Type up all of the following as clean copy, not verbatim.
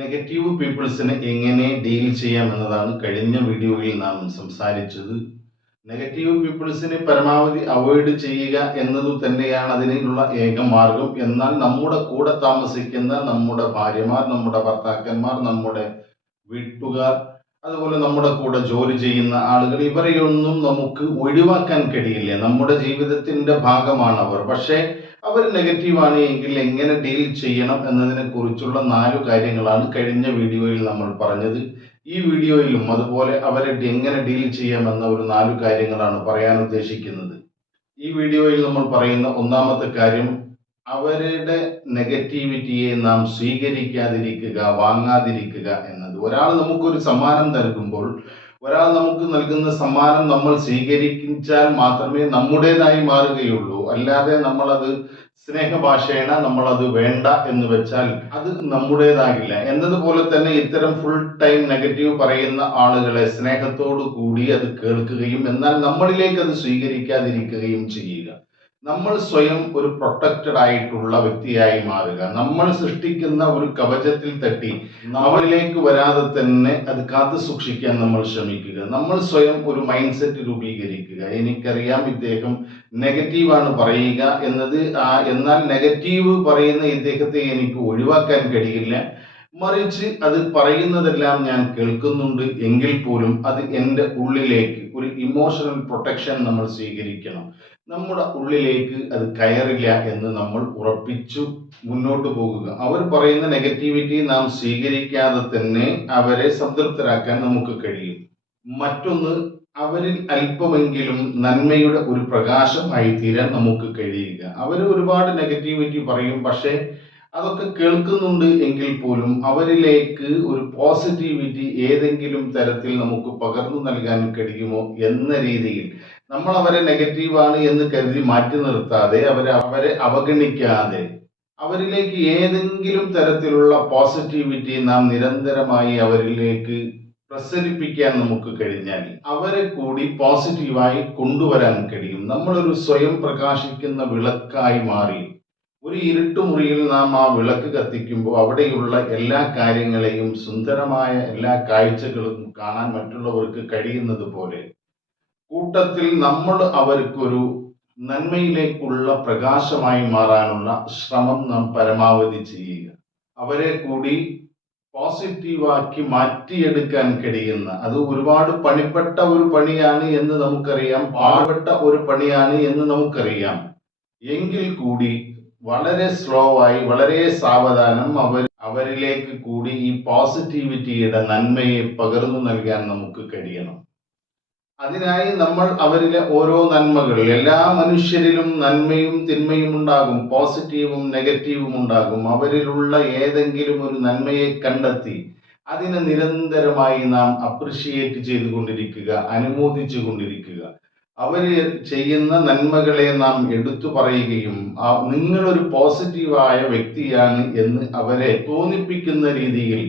Negative പീപ്പിൾസിനെ എങ്ങനെ deal ചെയ്യാം എന്നതാണ് കഴിഞ്ഞ വീഡിയോയിൽ നാം സംസാരിച്ചത്. നെഗറ്റീവ് പീപ്പിൾസിനെ പരമാവധി അവോയ്ഡ് ചെയ്യുക എന്നതു തന്നെയാണ് അതിനുള്ള ഏക മാർഗം. എന്നാൽ നമ്മുടെ കൂടെ താമസിക്കുന്ന നമ്മുടെ ഭാര്യമാർ, നമ്മുടെ ഭർത്താക്കന്മാർ, നമ്മുടെ വീട്ടുകാർ, അതുപോലെ നമ്മുടെ കൂടെ ജോലി ചെയ്യുന്ന ആളുകൾ, ഇവരെയൊന്നും നമുക്ക് ഒഴിവാക്കാൻ കഴിയില്ല. നമ്മുടെ ജീവിതത്തിന്റെ ഭാഗമാണ് അവർ. പക്ഷേ അവർ നെഗറ്റീവാണ് എങ്കിൽ എങ്ങനെ ഡീൽ ചെയ്യണം എന്നതിനെ കുറിച്ചുള്ള 4 കാര്യങ്ങളാണ് കഴിഞ്ഞ വീഡിയോയിൽ നമ്മൾ പറഞ്ഞത്. ഈ വീഡിയോയിലും അതുപോലെ അവരെ എങ്ങനെ ഡീൽ ചെയ്യാമെന്ന ഒരു 4 കാര്യങ്ങളാണ് പറയാൻ ഉദ്ദേശിക്കുന്നത്. ഈ വീഡിയോയിൽ നമ്മൾ പറയുന്ന ഒന്നാമത്തെ കാര്യം, അവരുടെ നെഗറ്റിവിറ്റിയെ നാം സ്വീകരിക്കാതിരിക്കുക, വാങ്ങാതിരിക്കുക എന്നത്. ഒരാൾ നമുക്കൊരു സമ്മാനം നൽകുമ്പോൾ, ഒരാൾ നമുക്ക് നൽകുന്ന സമ്മാനം നമ്മൾ സ്വീകരിച്ചാൽ മാത്രമേ നമ്മുടേതായി മാറുകയുള്ളൂ. അല്ലാതെ നമ്മളത് സ്നേഹഭാഷേണ നമ്മളത് വേണ്ട എന്ന് വെച്ചാൽ അത് നമ്മുടേതാകില്ല. എന്നതുപോലെ തന്നെ ഇത്തരം ഫുൾ ടൈം നെഗറ്റീവ് പറയുന്ന ആളുകളെ സ്നേഹത്തോടു കൂടി അത് കേൾക്കുകയും എന്നാൽ നമ്മളിലേക്ക് അത് സ്വീകരിക്കാതിരിക്കുകയും ചെയ്യുക. നമ്മൾ സ്വയം ഒരു പ്രൊട്ടക്റ്റഡ് ആയിട്ടുള്ള വ്യക്തിയായി മാറുക. നമ്മൾ സൃഷ്ടിക്കുന്ന ഒരു കവചത്തിൽ തട്ടി നമ്മളിലേക്ക് വരാതെ തന്നെ അത് കാത്തു സൂക്ഷിക്കാൻ നമ്മൾ ശ്രമിക്കുക. നമ്മൾ സ്വയം ഒരു മൈൻഡ് സെറ്റ് രൂപീകരിക്കുക. എനിക്കറിയാം ഇദ്ദേഹം നെഗറ്റീവാണ് പറയുക എന്നത്, എന്നാൽ നെഗറ്റീവ് പറയുന്ന ഇദ്ദേഹത്തെ എനിക്ക് ഒഴിവാക്കാൻ കഴിയില്ല. മറിച്ച് അത് പറയുന്നതെല്ലാം ഞാൻ കേൾക്കുന്നുണ്ട് എങ്കിൽ പോലും അത് എൻ്റെ ഉള്ളിലേക്ക് ഒരു ഇമോഷണൽ പ്രൊട്ടക്ഷൻ നമ്മൾ സ്വീകരിക്കണം. നമ്മുടെ ഉള്ളിലേക്ക് അത് കയറില്ല എന്ന് നമ്മൾ ഉറപ്പിച്ചു മുന്നോട്ട് പോകുക. അവർ പറയുന്ന നെഗറ്റിവിറ്റി നാം സ്വീകരിക്കാതെ തന്നെ അവരെ സംതൃപ്തരാക്കാൻ നമുക്ക് കഴിയും. മറ്റൊന്ന്, അവരിൽ അല്പമെങ്കിലും നന്മയുടെ ഒരു പ്രകാശമായി തീരാൻ നമുക്ക് കഴിയുക. അവർ ഒരുപാട് നെഗറ്റിവിറ്റി പറയും, പക്ഷേ അതൊക്കെ കേൾക്കുന്നുണ്ട് എങ്കിൽ പോലും അവരിലേക്ക് ഒരു പോസിറ്റിവിറ്റി ഏതെങ്കിലും തരത്തിൽ നമുക്ക് പകർന്നു നൽകാൻ കഴിയുമോ എന്ന രീതിയിൽ നമ്മൾ അവരെ നെഗറ്റീവാണ് എന്ന് കരുതി മാറ്റി നിർത്താതെ, അവരെ അവഗണിക്കാതെ അവരിലേക്ക് ഏതെങ്കിലും തരത്തിലുള്ള പോസിറ്റിവിറ്റി നാം നിരന്തരമായി അവരിലേക്ക് പ്രസരിപ്പിക്കാൻ നമുക്ക് കഴിഞ്ഞാൽ അവരെ കൂടി പോസിറ്റീവായി കൊണ്ടുവരാൻ കഴിയും. നമ്മളൊരു സ്വയം പ്രകാശിക്കുന്ന വിളക്കായി മാറി ഒരു ഇരുട്ടുമുറിയിൽ നാം ആ വിളക്ക് കത്തിക്കുമ്പോൾ അവിടെയുള്ള എല്ലാ കാര്യങ്ങളെയും, സുന്ദരമായ എല്ലാ കാഴ്ചകളും കാണാൻ മറ്റുള്ളവർക്ക് കഴിയുന്നത് പോലെ കൂട്ടത്തിൽ നമ്മൾ അവർക്കൊരു നന്മയിലേക്കുള്ള പ്രകാശമായി മാറാനുള്ള ശ്രമം നാം പരമാവധി ചെയ്യുക. അവരെ കൂടി പോസിറ്റീവാക്കി മാറ്റിയെടുക്കാൻ കഴിയുന്ന, അത് ഒരുപാട് പണിപ്പെട്ട ഒരു പണിയാണ് എന്ന് നമുക്കറിയാം, പാടുപെട്ട ഒരു പണിയാണ് എന്ന് നമുക്കറിയാം. എങ്കിൽ കൂടി വളരെ സ്ലോ ആയി, വളരെ സാവധാനം അവരിലേക്ക് കൂടി ഈ പോസിറ്റിവിറ്റിയുടെ നന്മയെ പകർന്നു നൽകാൻ നമുക്ക് കഴിയണം. അതിനായി നമ്മൾ അവരിലെ ഓരോ നന്മകൾ, എല്ലാ മനുഷ്യരിലും നന്മയും തിന്മയും ഉണ്ടാകും, പോസിറ്റീവും നെഗറ്റീവും ഉണ്ടാകും. അവരിലുള്ള ഏതെങ്കിലും ഒരു നന്മയെ കണ്ടെത്തി അതിനെ നിരന്തരമായി നാം അപ്രിഷിയേറ്റ് ചെയ്തുകൊണ്ടിരിക്കുക, അനുമോദിച്ചു കൊണ്ടിരിക്കുക. അവർ ചെയ്യുന്ന നന്മകളെ നാം എടുത്തു പറയുകയും നിങ്ങളൊരു പോസിറ്റീവായ വ്യക്തിയാണ് എന്ന് അവരെ തോന്നിപ്പിക്കുന്ന രീതിയിൽ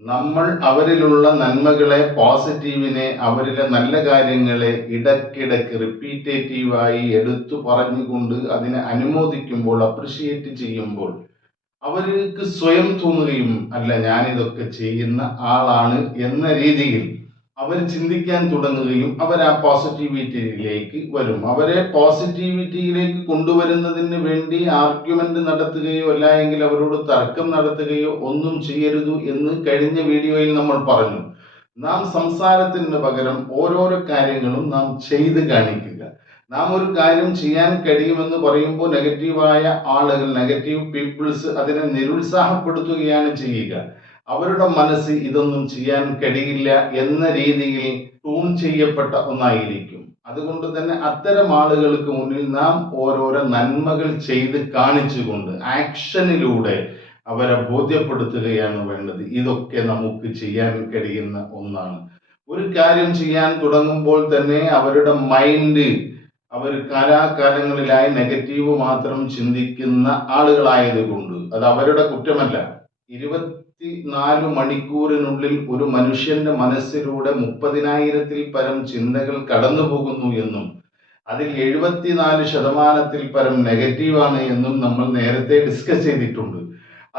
നമ്മൾ അവരിലുള്ള നന്മകളെ, പോസിറ്റീവിനെ, അവരിലെ നല്ല കാര്യങ്ങളെ ഇടയ്ക്കിടയ്ക്ക് റിപ്പീറ്റേറ്റീവായി എടുത്തു പറഞ്ഞുകൊണ്ട് അതിനെ അനുമോദിക്കുമ്പോൾ, അപ്രിഷിയേറ്റ് ചെയ്യുമ്പോൾ അവർക്ക് സ്വയം തോന്നുകയും അല്ല, ഞാനിതൊക്കെ ചെയ്യുന്ന ആളാണ് എന്ന രീതിയിൽ അവർ ചിന്തിക്കാൻ തുടങ്ങുകയും അവർ ആ പോസിറ്റിവിറ്റിയിലേക്ക് വരും. അവരെ പോസിറ്റിവിറ്റിയിലേക്ക് കൊണ്ടുവരുന്നതിന് വേണ്ടി ആർഗ്യുമെന്റ് നടത്തുകയോ അല്ല എങ്കിൽ അവരോട് തർക്കം നടത്തുകയോ ഒന്നും ചെയ്യരുത് എന്ന് കഴിഞ്ഞ വീഡിയോയിൽ നമ്മൾ പറഞ്ഞു. നാം സംസാരത്തിന് പകരം ഓരോരോ കാര്യങ്ങളും നാം ചെയ്ത് കാണിക്കുക. നാം ഒരു കാര്യം ചെയ്യാൻ കഴിയുമെന്ന് പറയുമ്പോൾ നെഗറ്റീവായ ആളുകൾ, നെഗറ്റീവ് പീപ്പിൾസ് അതിനെ നിരുത്സാഹപ്പെടുത്തുകയാണ് ചെയ്യുക. അവരുടെ മനസ്സ് ഇതൊന്നും ചെയ്യാൻ കഴിയില്ല എന്ന രീതിയിൽ ട്യൂൺ ചെയ്യപ്പെട്ട ഒന്നായിരിക്കും. അതുകൊണ്ട് തന്നെ അത്തരം ആളുകൾക്ക് മുന്നിൽ നാം ഓരോരോ നന്മകൾ ചെയ്ത് കാണിച്ചുകൊണ്ട് ആക്ഷനിലൂടെ അവരെ ബോധ്യപ്പെടുത്തുകയാണ് വേണ്ടത്. ഇതൊക്കെ നമുക്ക് ചെയ്യാൻ കഴിയുന്ന ഒന്നാണ്. ഒരു കാര്യം ചെയ്യാൻ തുടങ്ങുമ്പോൾ തന്നെ അവരുടെ മൈൻഡ്, അവർ കാലാകാലങ്ങളിലായി നെഗറ്റീവ് മാത്രം ചിന്തിക്കുന്ന ആളുകളായതുകൊണ്ട് അത് അവരുടെ കുറ്റമല്ല. 24 മണിക്കൂറിനുള്ളിൽ ഒരു മനുഷ്യന്റെ മനസ്സിലൂടെ 30,000-ൽ പരം ചിന്തകൾ കടന്നു പോകുന്നു എന്നും അതിൽ 74% പരം നെഗറ്റീവാണ് എന്നും നമ്മൾ നേരത്തെ ഡിസ്കസ് ചെയ്തിട്ടുണ്ട്.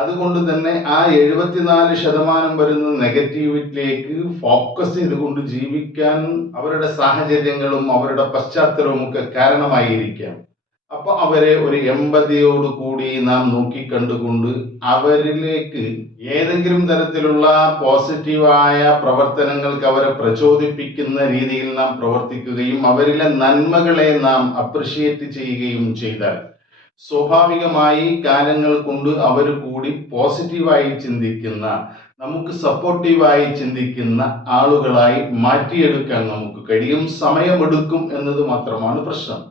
അതുകൊണ്ട് തന്നെ ആ 74% വരുന്ന നെഗറ്റിവിറ്റിയിലേക്ക് ഫോക്കസ് ചെയ്തുകൊണ്ട് ജീവിക്കാൻ അവരുടെ സാഹചര്യങ്ങളും അവരുടെ പശ്ചാത്തലവും ഒക്കെ കാരണമായിരിക്കാം. അപ്പൊ അവരെ ഒരു എമ്പതിയോട് കൂടി നാം നോക്കിക്കണ്ടുകൊണ്ട് അവരിലേക്ക് ഏതെങ്കിലും തരത്തിലുള്ള പോസിറ്റീവായ പ്രവർത്തനങ്ങൾക്ക് അവരെ പ്രചോദിപ്പിക്കുന്ന രീതിയിൽ നാം പ്രവർത്തിക്കുകയും അവരിലെ നന്മകളെ നാം അപ്രിഷിയേറ്റ് ചെയ്യുകയും ചെയ്താൽ സ്വാഭാവികമായി കാലങ്ങൾ കൊണ്ട് അവർ കൂടി പോസിറ്റീവായി ചിന്തിക്കുന്ന, നമുക്ക് സപ്പോർട്ടീവായി ചിന്തിക്കുന്ന ആളുകളായി മാറ്റിയെടുക്കാൻ നമുക്ക് കഴിയും. സമയമെടുക്കും എന്നത് മാത്രമാണ് പ്രശ്നം.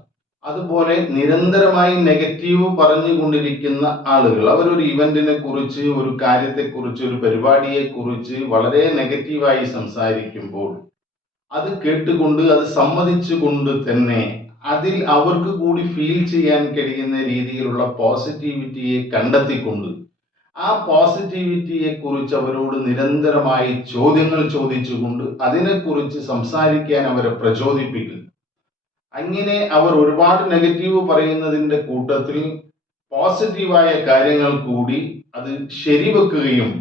അതുപോലെ നിരന്തരമായി നെഗറ്റീവ് പറഞ്ഞുകൊണ്ടിരിക്കുന്ന ആളുകൾ, അവരൊരു ഇവന്റിനെ കുറിച്ച്, ഒരു കാര്യത്തെക്കുറിച്ച്, ഒരു പരിപാടിയെ കുറിച്ച് വളരെ നെഗറ്റീവായി സംസാരിക്കുമ്പോൾ അത് കേട്ടുകൊണ്ട് അത് സമ്മതിച്ചുകൊണ്ട് തന്നെ അതിൽ അവർക്ക് കൂടി ഫീൽ ചെയ്യാൻ കഴിയുന്ന രീതിയിലുള്ള പോസിറ്റിവിറ്റിയെ കണ്ടെത്തിക്കൊണ്ട് ആ പോസിറ്റിവിറ്റിയെ കുറിച്ച് അവരോട് നിരന്തരമായി ചോദ്യങ്ങൾ ചോദിച്ചുകൊണ്ട് അതിനെക്കുറിച്ച് സംസാരിക്കാൻ അവരെ പ്രചോദിപ്പിക്കുക. അങ്ങനെ അവർ ഒരുപാട് നെഗറ്റീവ് പറയുന്നതിൻ്റെ കൂട്ടത്തിൽ പോസിറ്റീവായ കാര്യങ്ങൾ കൂടി അത് ശരിവെക്കുകയും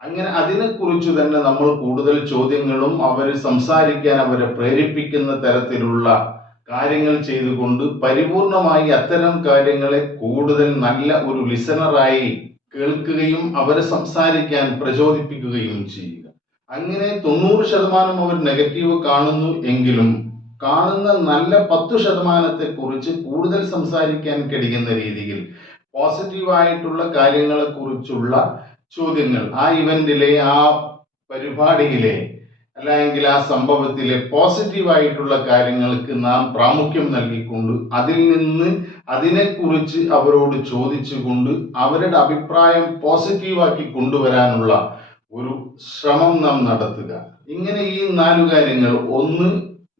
അങ്ങനെ അതിനെക്കുറിച്ച് തന്നെ നമ്മൾ കൂടുതൽ ചോദ്യങ്ങളും അവർ സംസാരിക്കാൻ അവരെ പ്രേരിപ്പിക്കുന്ന തരത്തിലുള്ള കാര്യങ്ങൾ ചെയ്തുകൊണ്ട് പരിപൂർണമായി അത്തരം കാര്യങ്ങളെ കൂടുതൽ നല്ല ഒരു ലിസണറായി കേൾക്കുകയും അവരെ സംസാരിക്കാൻ പ്രചോദിപ്പിക്കുകയും ചെയ്യുക. അങ്ങനെ 90% അവർ നെഗറ്റീവ് കാണുന്നു എങ്കിലും കാണുന്ന നല്ല 10% കുറിച്ച് കൂടുതൽ സംസാരിക്കാൻ കഴിയുന്ന രീതിയിൽ പോസിറ്റീവായിട്ടുള്ള കാര്യങ്ങളെ കുറിച്ചുള്ള ചോദ്യങ്ങൾ ആ ഇവന്റിലെ, ആ പരിപാടിയിലെ, അല്ലെങ്കിൽ ആ സംഭവത്തിലെ പോസിറ്റീവായിട്ടുള്ള കാര്യങ്ങൾക്ക് നാം പ്രാമുഖ്യം നൽകിക്കൊണ്ട് അതിൽ നിന്ന് അതിനെക്കുറിച്ച് അവരോട് ചോദിച്ചുകൊണ്ട് അവരുടെ അഭിപ്രായം പോസിറ്റീവാക്കി കൊണ്ടുവരാനുള്ള ഒരു ശ്രമം നാം നടത്തുക. ഇങ്ങനെ ഈ 4 കാര്യങ്ങൾ: ഒന്ന്,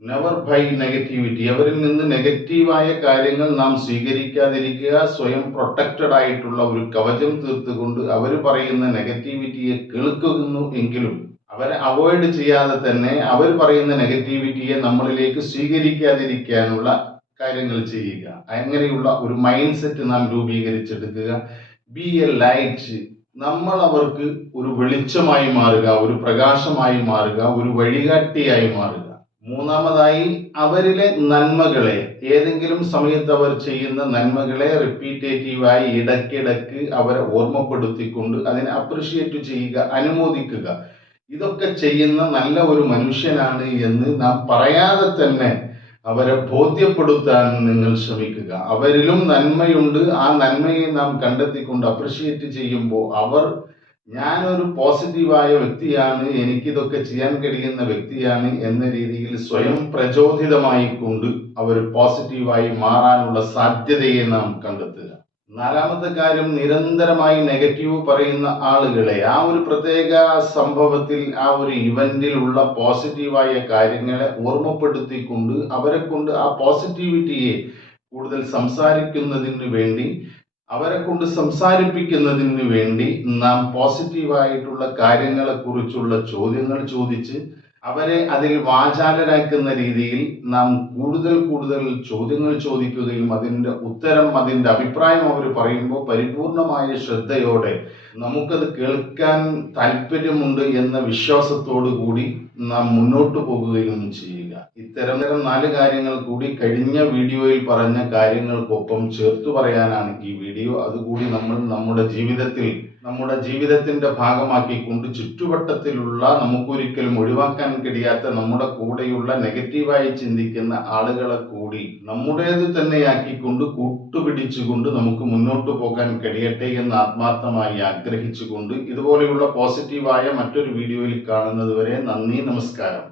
നെവർ ബൈ നെഗറ്റിവിറ്റി, അവരിൽ നിന്ന് നെഗറ്റീവായ കാര്യങ്ങൾ നാം സ്വീകരിക്കാതിരിക്കുക. സ്വയം പ്രൊട്ടക്റ്റഡ് ആയിട്ടുള്ള ഒരു കവചം തീർത്തുകൊണ്ട് അവർ പറയുന്ന നെഗറ്റിവിറ്റിയെ കേൾക്കുന്നു എങ്കിലും അവരെ അവോയ്ഡ് ചെയ്യാതെ തന്നെ അവർ പറയുന്ന നെഗറ്റിവിറ്റിയെ നമ്മളിലേക്ക് സ്വീകരിക്കാതിരിക്കാനുള്ള കാര്യങ്ങൾ ചെയ്യുക. അങ്ങനെയുള്ള ഒരു മൈൻഡ് സെറ്റ് നാം രൂപീകരിച്ചെടുക്കുക. ബി എ ലൈറ്റ്, നമ്മൾ അവർക്ക് ഒരു വെളിച്ചമായി മാറുക, ഒരു പ്രകാശമായി മാറുക, ഒരു വഴികാട്ടിയായി മാറുക. മൂന്നാമതായി, അവരിലെ നന്മകളെ, ഏതെങ്കിലും സമയത്ത് അവർ ചെയ്യുന്ന നന്മകളെ റിപ്പീറ്റേറ്റീവായി ഇടയ്ക്കിടയ്ക്ക് അവരെ ഓർമ്മപ്പെടുത്തിക്കൊണ്ട് അതിനെ അപ്രിഷിയേറ്റ് ചെയ്യുക, അനുമോദിക്കുക. ഇതൊക്കെ ചെയ്യുന്ന നല്ല ഒരു മനുഷ്യനാണ് എന്ന് നാം പറയാതെ തന്നെ അവരെ ബോധ്യപ്പെടുത്താൻ നിങ്ങൾ ശ്രമിക്കുക. അവരിലും നന്മയുണ്ട്, ആ നന്മയെ നാം കണ്ടെത്തിക്കൊണ്ട് അപ്രിഷിയേറ്റ് ചെയ്യുമ്പോൾ അവർ, ഞാനൊരു പോസിറ്റീവായ വ്യക്തിയാണ്, എനിക്കിതൊക്കെ ചെയ്യാൻ കഴിയുന്ന വ്യക്തിയാണ് എന്ന രീതിയിൽ സ്വയം പ്രചോദിതമായി കൊണ്ട് അവർ പോസിറ്റീവായി മാറാനുള്ള സാധ്യതയെ നാം കണ്ടെത്തുക. നാലാമത്തെ കാര്യം, നിരന്തരമായി നെഗറ്റീവ് പറയുന്ന ആളുകളെ ആ ഒരു പ്രത്യേക സംഭവത്തിൽ, ആ ഒരു ഇവന്റിലുള്ള പോസിറ്റീവായ കാര്യങ്ങളെ ഓർമ്മപ്പെടുത്തിക്കൊണ്ട് അവരെ കൊണ്ട് ആ പോസിറ്റിവിറ്റിയെ കൂടുതൽ സംസാരിക്കുന്നതിന് വേണ്ടി, അവരെ കൊണ്ട് സംസാരിപ്പിക്കുന്നതിന് വേണ്ടി നാം പോസിറ്റീവായിട്ടുള്ള കാര്യങ്ങളെ കുറിച്ചുള്ള ചോദ്യങ്ങൾ ചോദിച്ച് അവരെ അതിൽ വാചാലരാക്കുന്ന രീതിയിൽ നാം കൂടുതൽ ചോദ്യങ്ങൾ ചോദിക്കുകയും അതിൻ്റെ ഉത്തരം, അതിൻ്റെ അഭിപ്രായം അവർ പറയുമ്പോൾ പരിപൂർണമായ ശ്രദ്ധയോടെ നമുക്കത് കേൾക്കാൻ താല്പര്യമുണ്ട് എന്ന വിശ്വാസത്തോടു കൂടി നാം മുന്നോട്ട് പോകുകയും ചെയ്യുക. ഇത്തരം 4 കാര്യങ്ങൾ കൂടി കഴിഞ്ഞ വീഡിയോയിൽ പറഞ്ഞ കാര്യങ്ങൾക്കൊപ്പം ചേർത്ത് പറയാനാണ് ഈ വീഡിയോ. അതുകൂടി നമ്മൾ നമ്മുടെ ജീവിതത്തിന്റെ ഭാഗമാക്കിക്കൊണ്ട് ചുറ്റുവട്ടത്തിലുള്ള, നമുക്കൊരിക്കലും ഒഴിവാക്കാൻ കഴിയാത്ത, നമ്മുടെ കൂടെയുള്ള നെഗറ്റീവായി ചിന്തിക്കുന്ന ആളുകളെ കൂടി നമ്മുടേത് തന്നെയാക്കിക്കൊണ്ട് കൂട്ടുപിടിച്ചുകൊണ്ട് നമുക്ക് മുന്നോട്ട് പോകാൻ കഴിയട്ടെ എന്ന് ആത്മാർത്ഥമായി ആഗ്രഹിച്ചുകൊണ്ട് ഇതുപോലെയുള്ള പോസിറ്റീവായ മറ്റൊരു വീഡിയോയിൽ കാണുന്നത് വരെ നന്ദി, നമസ്കാരം.